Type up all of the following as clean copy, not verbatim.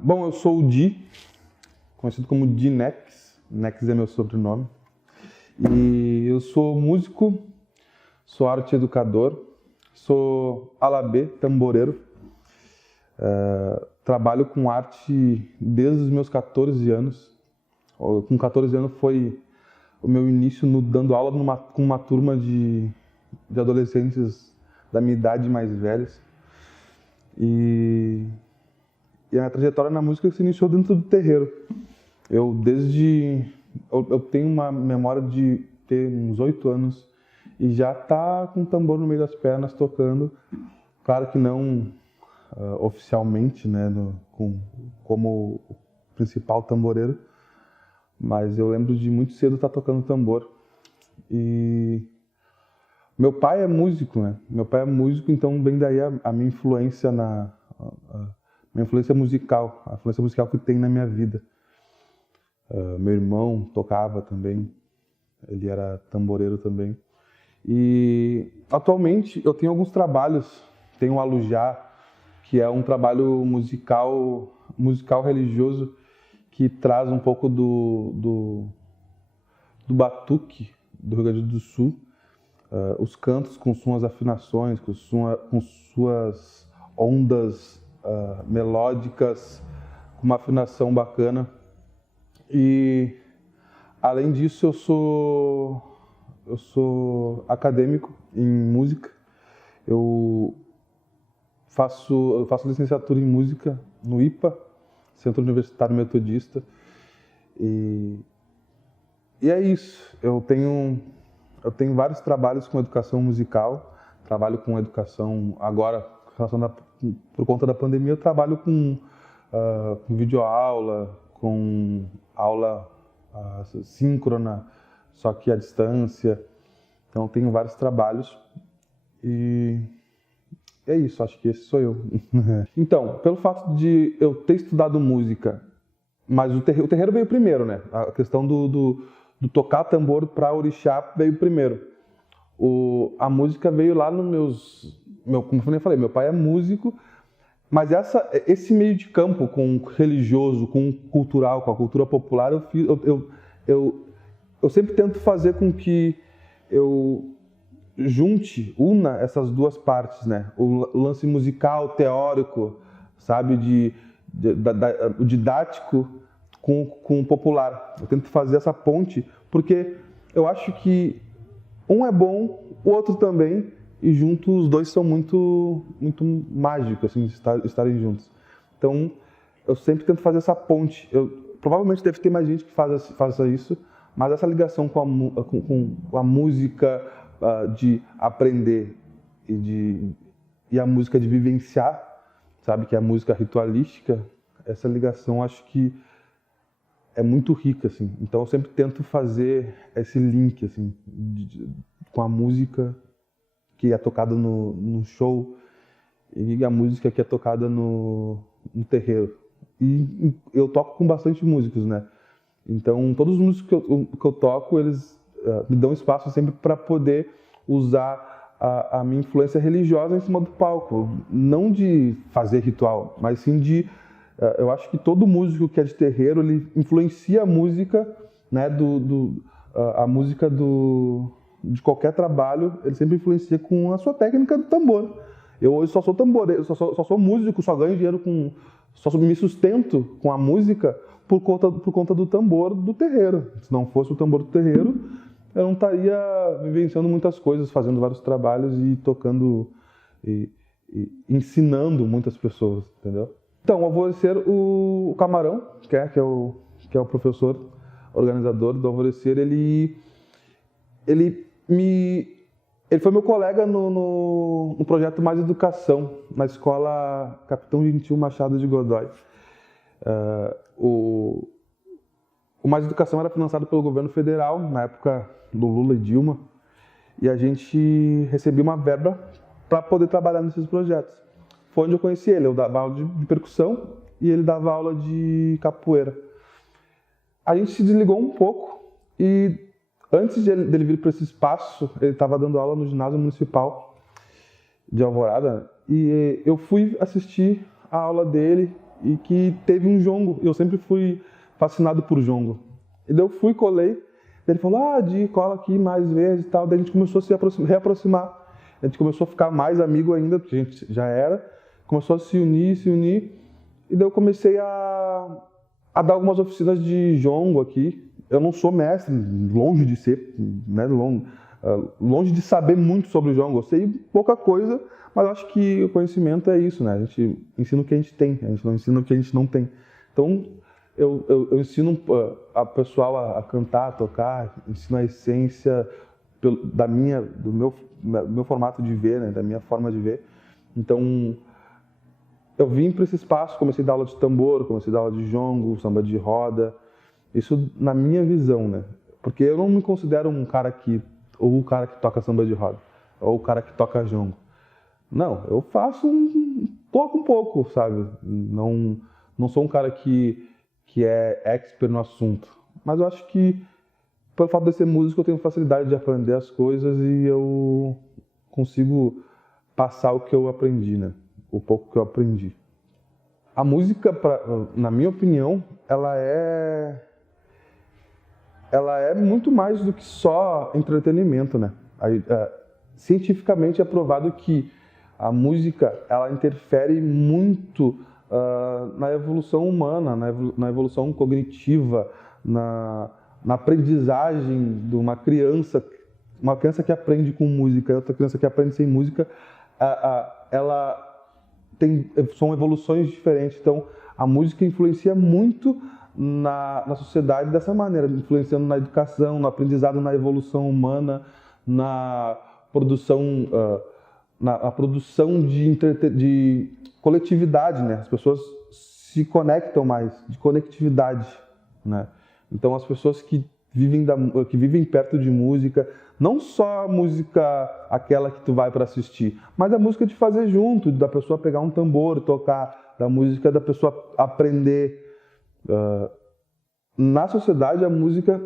Bom, eu sou o Di, conhecido como Di Nex. Nex é meu sobrenome. E eu sou músico, sou arte educador, sou alabê, tamboreiro. Trabalho com arte desde os meus 14 anos. Com 14 anos foi o meu início dando aula com uma turma de adolescentes da minha idade mais velhos. E a minha trajetória na música se iniciou dentro do terreiro. Eu tenho uma memória de ter uns 8 anos e já tá com o tambor no meio das pernas tocando. Claro que não oficialmente, né, como principal tamboreiro, mas eu lembro de muito cedo estar tocando tambor. E meu pai é músico, né? Meu pai é músico, então vem daí a minha influência minha influência musical, a influência musical que tem na minha vida. Meu irmão tocava também, ele era tamboreiro também. E atualmente eu tenho alguns trabalhos, tenho o Alujá, que é um trabalho musical religioso que traz um pouco do batuque do Rio Grande do Sul, os cantos com suas afinações, com suas ondas melódicas, com uma afinação bacana. E além disso eu sou acadêmico em música. Eu faço licenciatura em música no IPA, Centro Universitário Metodista. E é isso. Eu tenho vários trabalhos com educação musical. Trabalho com educação agora, por conta da pandemia, eu trabalho com videoaula, com aula síncrona, só que à distância. Então, eu tenho vários trabalhos e é isso, acho que esse sou eu. Então, pelo fato de eu ter estudado música, mas o terreiro veio primeiro, né? A questão do tocar tambor para orixá veio primeiro. A música veio lá como eu falei, meu pai é músico, mas esse meio de campo com o religioso, com o cultural, com a cultura popular, eu sempre tento fazer com que eu una essas duas partes, né? O lance musical, teórico, sabe, o didático com o popular. Eu tento fazer essa ponte, porque eu acho que um é bom, o outro também, e juntos os dois são muito, muito mágicos, assim, estarem juntos. Então, eu sempre tento fazer essa ponte. Provavelmente deve ter mais gente que faça isso, mas essa ligação com a música, de aprender e a música de vivenciar, sabe, que é a música ritualística, essa ligação acho que é muito rica, assim. Então eu sempre tento fazer esse link, assim, com a música que é tocada no show e a música que é tocada no terreiro. E eu toco com bastante músicos, né? Então todos os músicos que eu toco, eles me dão espaço sempre para poder usar a minha influência religiosa em cima do palco. Não de fazer ritual, mas sim eu acho que todo músico que é de terreiro, ele influencia a música, né, a música de qualquer trabalho, ele sempre influencia com a sua técnica do tambor. Eu hoje só sou tamboreiro, só sou músico, só ganho dinheiro só me sustento com a música por conta do tambor do terreiro. Se não fosse o tambor do terreiro, eu não estaria vivenciando muitas coisas, fazendo vários trabalhos e tocando e ensinando muitas pessoas, entendeu? Então, o Alvorecer, o Camarão, que é o professor organizador do Alvorecer, ele me Ele foi meu colega no projeto Mais Educação, na escola Capitão Gentil Machado de Godoy. O Mais Educação era financiado pelo governo federal, na época do Lula e Dilma, e a gente recebia uma verba para poder trabalhar nesses projetos. Foi onde eu conheci ele. Eu dava aula de percussão e ele dava aula de capoeira. A gente se desligou um pouco e antes dele vir para esse espaço, ele estava dando aula no ginásio municipal de Alvorada e eu fui assistir a aula dele e que teve um jongo. Eu sempre fui fascinado por jongo. E daí eu fui, colei, ele falou, Di, cola aqui mais vezes e tal. Daí a gente começou a se reaproximar. A gente começou a ficar mais amigo ainda, porque a gente já era. Começou a se unir. E daí eu comecei a dar algumas oficinas de jongo aqui. Eu não sou mestre, longe de ser, né, longe de saber muito sobre o jongo. Eu sei pouca coisa, mas eu acho que o conhecimento é isso, né? A gente ensina o que a gente tem, a gente não ensina o que a gente não tem. Então, eu ensino a pessoal a cantar, a tocar, ensino a essência do meu formato de ver, né, da minha forma de ver. Então, eu vim para esse espaço, comecei a dar aula de tambor, comecei a dar aula de jongo, samba de roda. Isso na minha visão, né? Porque eu não me considero o cara que toca samba de roda, ou o cara que toca jongo. Não, eu toco um pouco, sabe? Não sou um cara que é expert no assunto. Mas eu acho que, pelo fato de ser músico, eu tenho facilidade de aprender as coisas e eu consigo passar o que eu aprendi, né? O pouco que eu aprendi. A música, na minha opinião, ela é muito mais do que só entretenimento, né? Cientificamente é provado que a música, ela interfere muito na evolução humana, na evolução cognitiva, na aprendizagem de uma criança que aprende com música e outra criança que aprende sem música, são evoluções diferentes. Então, a música influencia muito na sociedade dessa maneira, influenciando na educação, no aprendizado, na evolução humana, na produção, na produção de coletividade, né? As pessoas se conectam mais, de conectividade, né? Então, as pessoas que vivem perto de música, não só a música aquela que tu vai para assistir, mas a música de fazer junto, da pessoa pegar um tambor, tocar, da música da pessoa aprender. Na sociedade, a música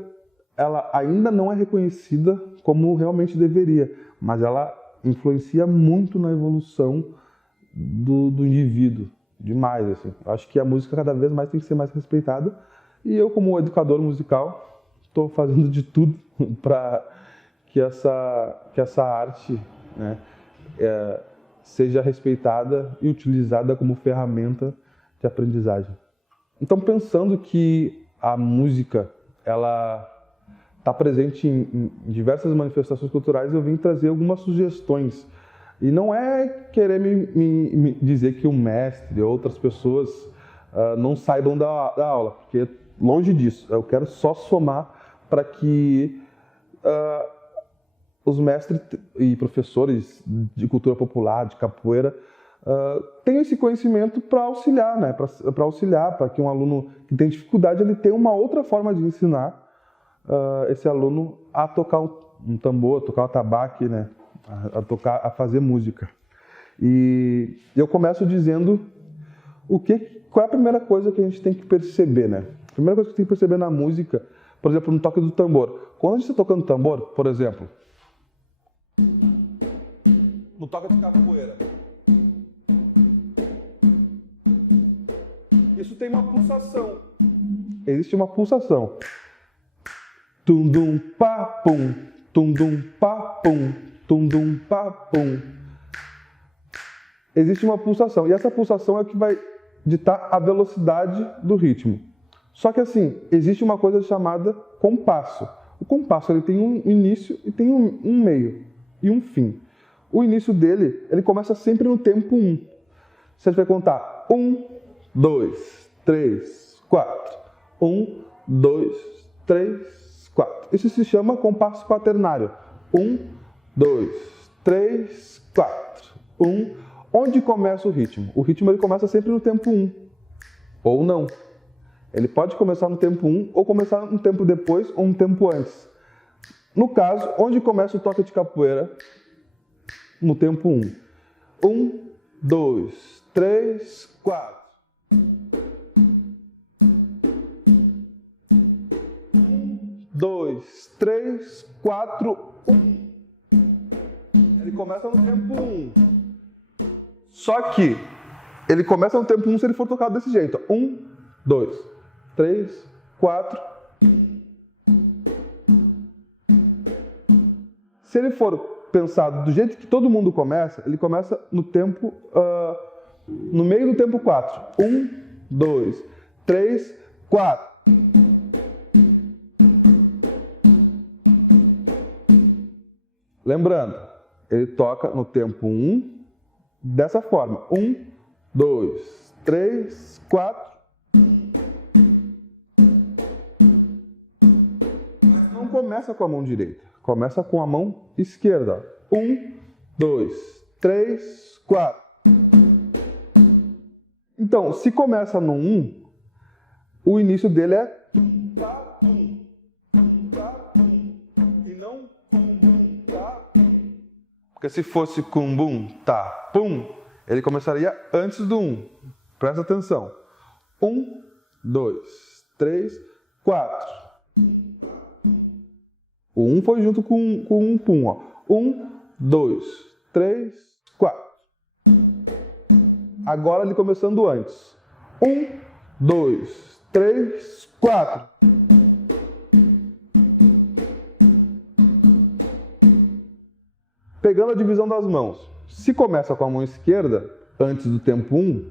ela ainda não é reconhecida como realmente deveria, mas ela influencia muito na evolução do indivíduo, demais, assim. Acho que a música cada vez mais tem que ser mais respeitada e eu, como educador musical, estou fazendo de tudo para que essa arte, né, seja respeitada e utilizada como ferramenta de aprendizagem. Então, pensando que a música ela está presente em diversas manifestações culturais, eu vim trazer algumas sugestões. E não é querer me dizer que o mestre e outras pessoas não saibam da aula, porque longe disso. Eu quero só somar para que os mestres e professores de cultura popular, de capoeira, tenham esse conhecimento para auxiliar, né? Para auxiliar, para que um aluno que tem dificuldade, ele tenha uma outra forma de ensinar esse aluno a tocar um tambor, a tocar o atabaque, né? A fazer música. E eu começo dizendo qual é a primeira coisa que a gente tem que perceber, né? A primeira coisa que tem que perceber na música, por exemplo, no toque do tambor. Quando a gente está tocando tambor, por exemplo, no toque de capoeira, isso tem uma pulsação. Existe uma pulsação. Tum dum pa pum, tum dum pa pum, tum dum pa pum. Existe uma pulsação e essa pulsação é que vai ditar a velocidade do ritmo. Só que assim, existe uma coisa chamada compasso. O compasso ele tem um início e tem um meio e um fim. O início dele, ele começa sempre no tempo 1. Você vai contar 1, 2, 3, 4. 1, 2, 3, 4. Isso se chama compasso quaternário. 1, 2, 3, 4. 1. Onde começa o ritmo? O ritmo ele começa sempre no tempo 1. Ou não. Ele pode começar no tempo 1 ou começar um tempo depois ou um tempo antes. No caso, onde começa o toque de capoeira? No tempo 1. 1, 2, 3, 4. 1, 2, 3, 4, 1. Ele começa no tempo 1. Só que ele começa no tempo 1 se ele for tocado desse jeito. 1, 2, 3, 4. Se ele for pensado do jeito que todo mundo começa, ele começa no tempo, no meio do tempo 4. 1, 2, 3, 4. Lembrando, ele toca no tempo 1 dessa forma. 1, 2, 3, 4. Mas não começa com a mão direita. Começa com a mão esquerda. 1, 2, 3, 4. Então, se começa no 1, o início dele é tum, tá, tum, e não cum, bum, tá, tum. Porque se fosse cum, bum, tá, pum, ele começaria antes do 1. Presta atenção. 1, 2, 3, 4. O 1 foi junto com um pum, ó. 1, 2, 3, 4. Agora ele começando antes. 1, 2, 3, 4. Pegando a divisão das mãos. Se começa com a mão esquerda, antes do tempo 1,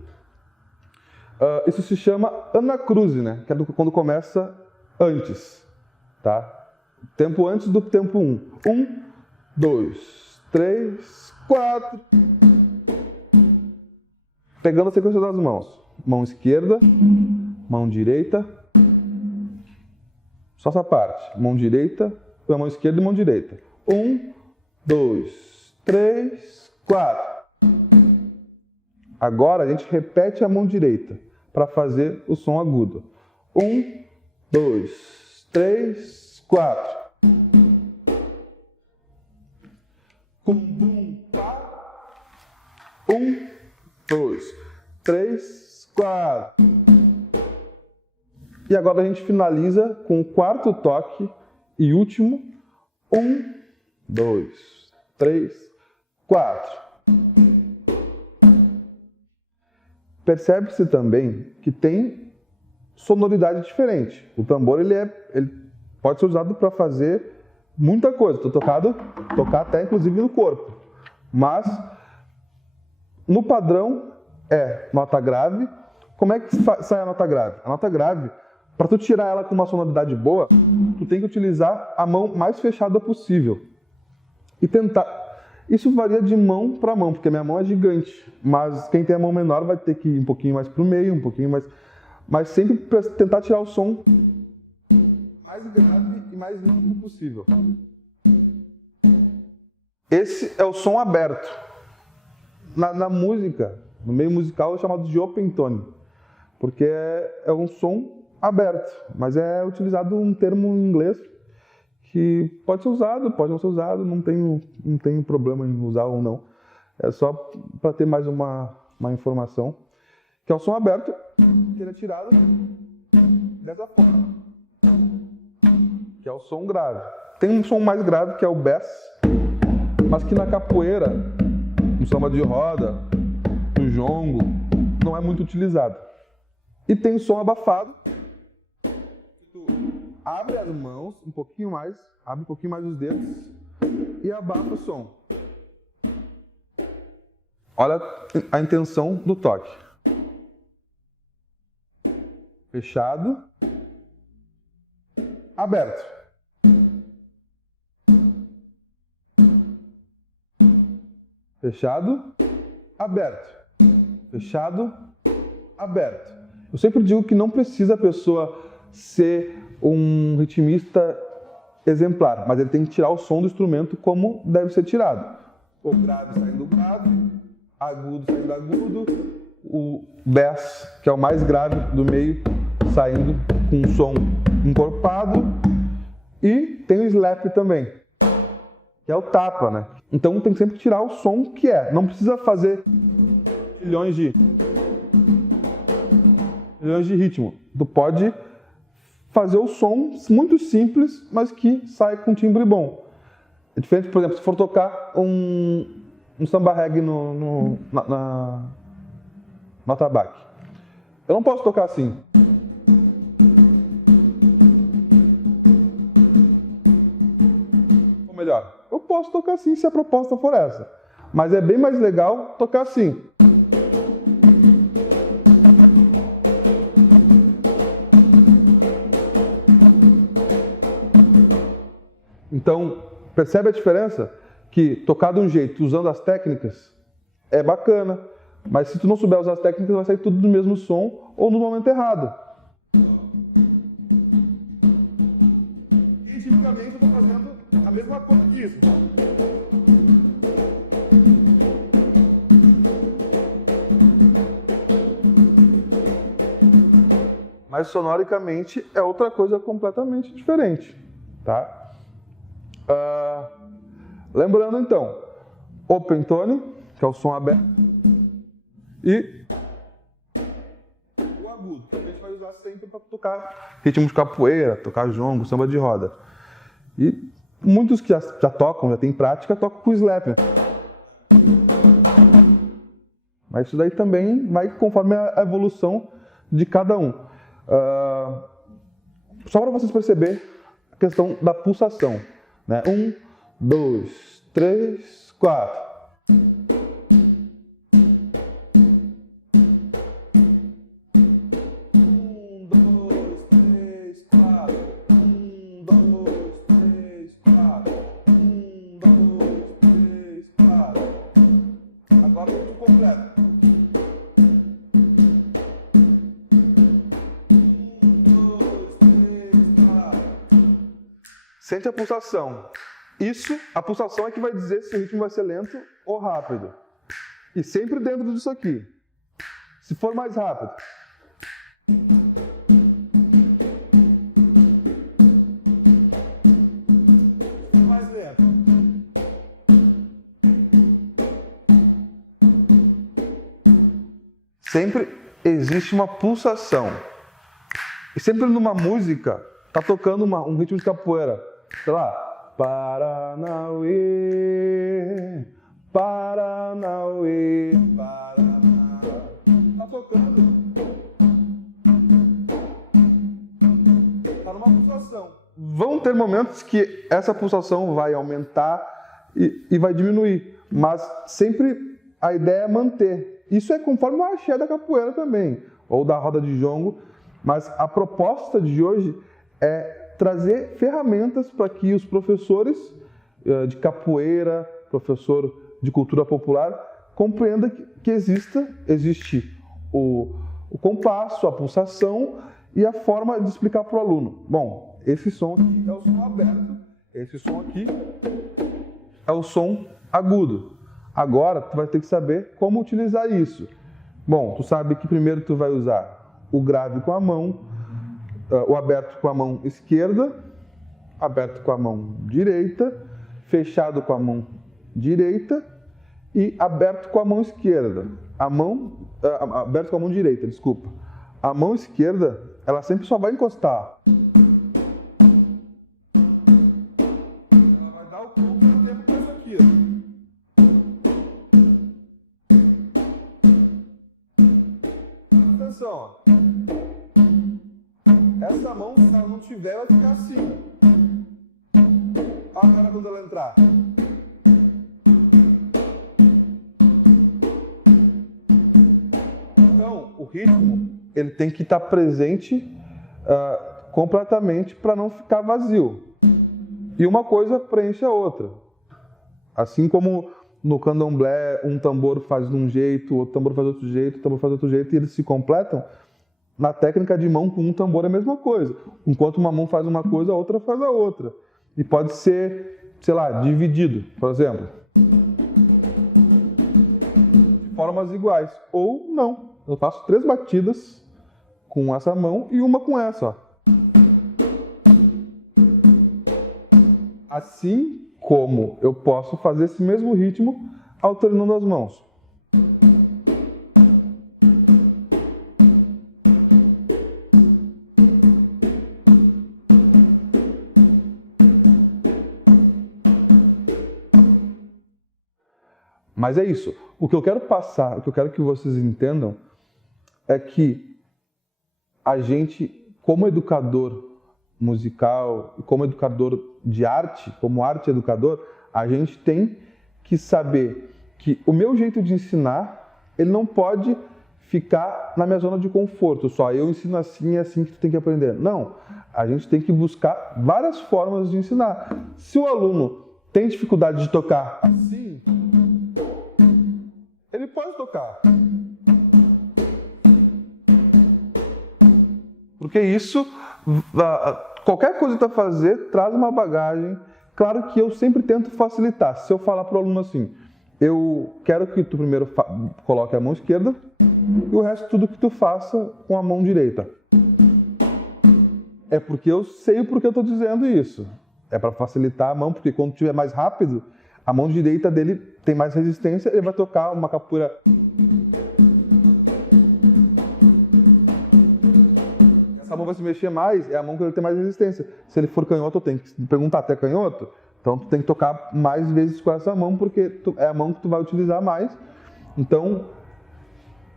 isso se chama anacruze, né? Que é quando começa antes, tá? Tempo antes do tempo 1. 1, 2, 3, 4. Pegando a sequência das mãos. Mão esquerda, mão direita. Só essa parte. Mão direita, mão esquerda e mão direita. 1, 2, 3, 4. Agora a gente repete a mão direita para fazer o som agudo. 1, 2, 3, 4. Cum, bum, pá. 1, 2, 3, 4. E agora a gente finaliza com o quarto toque e último. 1, 2, 3, 4. Percebe-se também que tem sonoridade diferente. O tambor ele pode ser usado para fazer muita coisa. Tocar até inclusive no corpo. Mas no padrão é nota grave. Como é que sai a nota grave? A nota grave, para tu tirar ela com uma sonoridade boa, tu tem que utilizar a mão mais fechada possível. E tentar. Isso varia de mão para mão, porque a minha mão é gigante. Mas quem tem a mão menor vai ter que ir um pouquinho mais para o meio, um pouquinho mais. Mas sempre para tentar tirar o som mais grave e mais limpo possível. Esse é o som aberto. Na música, no meio musical, é chamado de open tone, porque é um som aberto, mas é utilizado um termo em inglês que pode ser usado, pode não ser usado, não tenho problema em usar ou não. É só para ter mais uma informação, que é o som aberto, que ele é tirado dessa forma, que é o som grave. Tem um som mais grave, que é o bass, mas que na capoeira, no samba de roda, no jongo, não é muito utilizado. E tem som abafado. Tu abre as mãos um pouquinho mais, abre um pouquinho mais os dedos e abafa o som. Olha a intenção do toque. Fechado, aberto. Fechado, aberto. Fechado, aberto. Eu sempre digo que não precisa a pessoa ser um ritmista exemplar, mas ele tem que tirar o som do instrumento como deve ser tirado. O grave saindo grave, agudo saindo agudo, o bass, que é o mais grave do meio, saindo com um som encorpado, e tem o slap também, que é o tapa, né? Então tem que sempre tirar o som que é, não precisa fazer milhões de ritmo, tu pode fazer o som muito simples, mas que sai com timbre bom. É diferente, por exemplo, se for tocar um samba reggae na atabaque. Eu não posso tocar assim. Ou melhor, eu posso tocar assim se a proposta for essa. Mas é bem mais legal tocar assim. Então, percebe a diferença? Que tocar de um jeito, usando as técnicas, é bacana. Mas se tu não souber usar as técnicas, vai sair tudo do mesmo som ou no momento errado. Ritmicamente eu estou fazendo a mesma coisa que isso. Mas sonoricamente é outra coisa completamente diferente, tá? Lembrando então, open tone, que é o som aberto, e o agudo, que a gente vai usar sempre para tocar ritmo de capoeira, tocar jongo, samba de roda. E muitos que já tocam, já têm prática, tocam com slap. Mas isso daí também vai conforme a evolução de cada um. Só para vocês perceberem a questão da pulsação, né? 1, 2, 3, 4. Agora tudo completo. Sente a pulsação. A pulsação é que vai dizer se o ritmo vai ser lento ou rápido. E sempre dentro disso aqui. Se for mais rápido. Mais lento. Sempre existe uma pulsação. E sempre numa música, tá tocando um ritmo de capoeira. Sei lá, Paranauê, Paranauê, Paraná. Tá tocando. Tá numa pulsação. Vão ter momentos que essa pulsação vai aumentar e vai diminuir. Mas sempre a ideia é manter. Isso é conforme o axé da capoeira também, ou da roda de jongo. Mas a proposta de hoje é trazer ferramentas para que os professores de capoeira, professor de cultura popular, compreendam que existe o compasso, a pulsação e a forma de explicar para o aluno. Bom, esse som aqui é o som aberto, esse som aqui é o som agudo. Agora, tu vai ter que saber como utilizar isso. Bom, tu sabe que primeiro tu vai usar o grave com a mão, o aberto com a mão esquerda, aberto com a mão direita, fechado com a mão direita e aberto com a mão esquerda. Aberto com a mão direita, desculpa. A mão esquerda, ela sempre só vai encostar. Ela vai dar o tempo com isso aqui, ó. Atenção, ó. Essa mão, se ela não tiver, vai ficar assim. Olha a cara quando ela entrar. Então, o ritmo, ele tem que estar presente completamente para não ficar vazio. E uma coisa preenche a outra. Assim como no candomblé, um tambor faz de um jeito, outro tambor faz de outro jeito, outro tambor faz de outro jeito, e eles se completam. Na técnica de mão com um tambor é a mesma coisa. Enquanto uma mão faz uma coisa, a outra faz a outra. E pode ser, sei lá, dividido, por exemplo, de formas iguais. Ou não, eu faço 3 batidas com essa mão e uma com essa, ó. Assim como eu posso fazer esse mesmo ritmo alternando as mãos. Mas é isso. O que eu quero passar, o que eu quero que vocês entendam é que a gente, como educador musical, como educador de arte, como arte educador, a gente tem que saber que o meu jeito de ensinar, ele não pode ficar na minha zona de conforto, só eu ensino assim, é assim que tu tem que aprender. Não, a gente tem que buscar várias formas de ensinar. Se o aluno tem dificuldade de tocar assim, ele pode tocar. Porque isso, qualquer coisa que tu vai fazer, traz uma bagagem. Claro que eu sempre tento facilitar. Se eu falar para o aluno assim, eu quero que tu primeiro coloque a mão esquerda e o resto tudo que tu faça com a mão direita. É porque eu sei o porquê eu estou dizendo isso. É para facilitar a mão, porque quando estiver mais rápido, a mão direita dele tem mais resistência, ele vai tocar uma capoeira. Essa mão vai se mexer mais, é a mão que ele tem mais resistência. Se ele for canhoto, eu tenho que perguntar até canhoto, então tu tem que tocar mais vezes com essa mão, porque é a mão que tu vai utilizar mais. Então,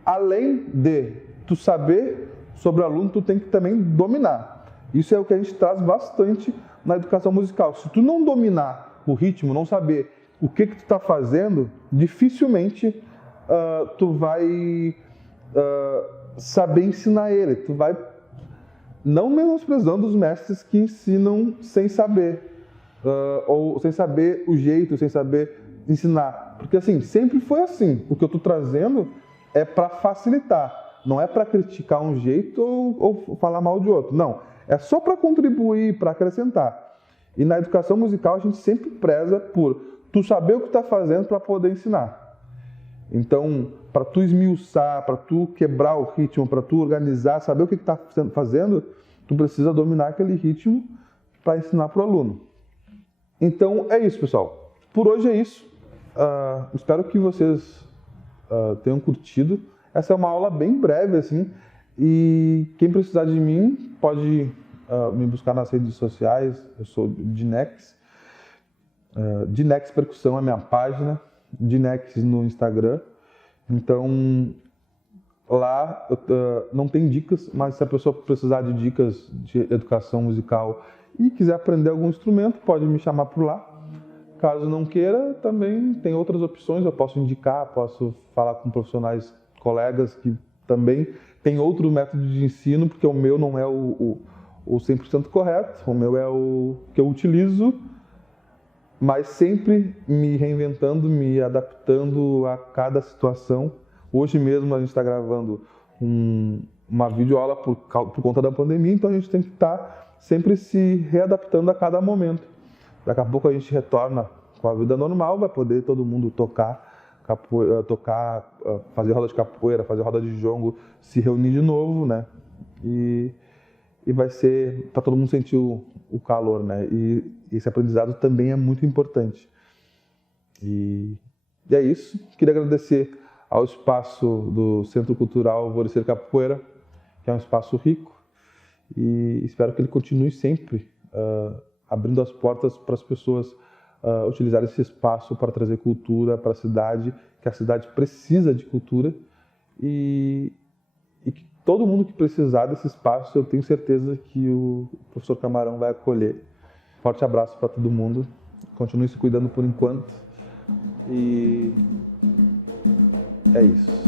além de tu saber sobre o aluno, tu tem que também dominar. Isso é o que a gente traz bastante na educação musical. Se tu não dominar o ritmo, não saber o que tu está fazendo, dificilmente tu vai saber ensinar ele. Tu vai, não menosprezando os mestres que ensinam sem saber, ou sem saber o jeito, sem saber ensinar. Porque assim, sempre foi assim. O que eu estou trazendo é para facilitar, não é para criticar um jeito ou falar mal de outro. Não, é só para contribuir, para acrescentar. E na educação musical a gente sempre preza por tu saber o que está fazendo para poder ensinar. Então, para tu esmiuçar, para tu quebrar o ritmo, para tu organizar, saber o que está fazendo, tu precisa dominar aquele ritmo para ensinar para o aluno. Então, é isso, pessoal. Por hoje é isso. Espero que vocês tenham curtido. Essa é uma aula bem breve, assim, e quem precisar de mim pode me buscar nas redes sociais. Eu sou Dinex. Dinex Percussão é minha página, Dinex no Instagram. Então, lá não tem dicas, mas se a pessoa precisar de dicas de educação musical e quiser aprender algum instrumento, pode me chamar por lá. Caso não queira, também tem outras opções, eu posso indicar, posso falar com profissionais, colegas que também têm outro método de ensino, porque o meu não é o 100% correto, o meu é o que eu utilizo, mas sempre me reinventando, me adaptando a cada situação. Hoje mesmo a gente está gravando uma videoaula por conta da pandemia, então a gente tem que estar sempre se readaptando a cada momento. Daqui a pouco a gente retorna com a vida normal, vai poder todo mundo tocar, fazer roda de capoeira, fazer roda de jongo, se reunir de novo, né? E vai ser para todo mundo sentir o calor, né? E esse aprendizado também é muito importante. E é isso. Queria agradecer ao espaço do Centro Cultural Alvorecer Capoeira, que é um espaço rico, e espero que ele continue sempre abrindo as portas para as pessoas utilizarem esse espaço para trazer cultura para a cidade, que a cidade precisa de cultura, e que todo mundo que precisar desse espaço, eu tenho certeza que o professor Camarão vai acolher. Forte abraço para todo mundo, continue se cuidando por enquanto, e é isso.